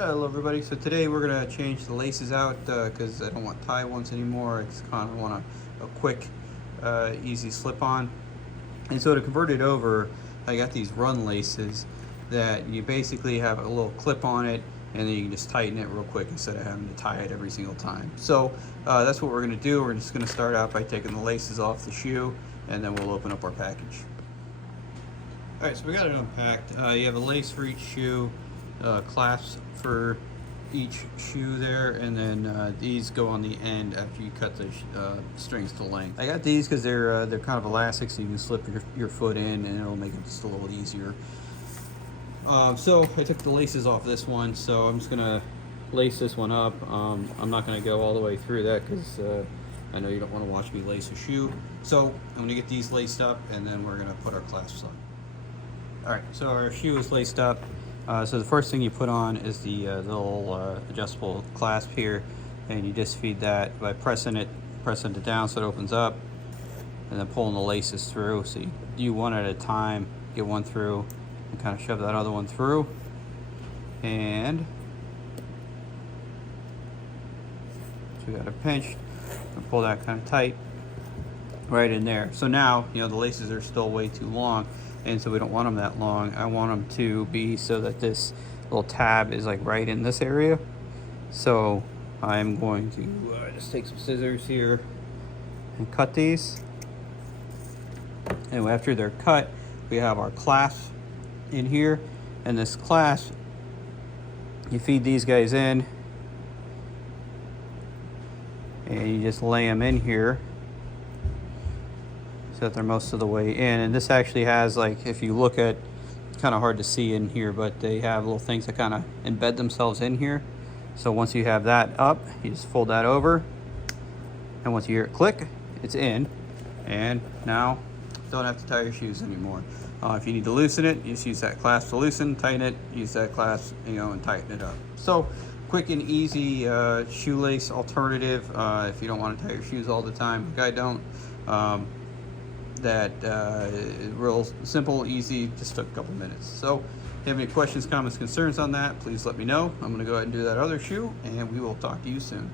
Hello everybody. So today we're going to change the laces out because I don't want tie ones anymore. I just kind of want a quick, easy slip on. And so to convert it over, I got these run laces that you basically have a little clip on it and then you can just tighten it real quick instead of having to tie it every single time. So that's what we're going to do. We're just going to start out by taking the laces off the shoe and then we'll open up our package. All right, so we got it unpacked. You have a lace for each shoe, clasps for each shoe there, and then these go on the end after you cut the strings to length. I got these because they're kind of elastic, so you can slip your foot in, and it'll make it just a little easier. So I took the laces off this one, so I'm just gonna lace this one up. I'm not gonna go all the way through that because I know you don't want to watch me lace a shoe. So I'm gonna get these laced up, and then we're gonna put our clasps on. All right, so our shoe is laced up. So the first thing you put on is the little adjustable clasp here, and you just feed that by pressing it down so it opens up, and then pulling the laces through. So you do one at a time, get one through, and kind of shove that other one through, and so we got it pinched, and pull that kind of tight right in there. So now, you know, the laces are still way too long, and so we don't want them that long. I want them to be so that this little tab is like right in this area. So I'm going to just take some scissors here and cut these. And after they're cut, we have our clasp in here, and this clasp, you feed these guys in and you just lay them in here so that they're most of the way in. And this actually has, like, if you look at, it's kind of hard to see in here, but they have little things that kind of embed themselves in here. So once you have that up, you just fold that over, and once you hear it click, it's in. And now don't have to tie your shoes anymore. If you need to loosen it, you just use that clasp to loosen, tighten it, use that clasp, you know, and tighten it up. So quick and easy shoelace alternative if you don't want to tie your shoes all the time, like I don't. That real simple, easy, just took a couple minutes. So if you have any questions, comments, concerns on that, please let me know. I'm going to go ahead and do that other shoe, and we will talk to you soon.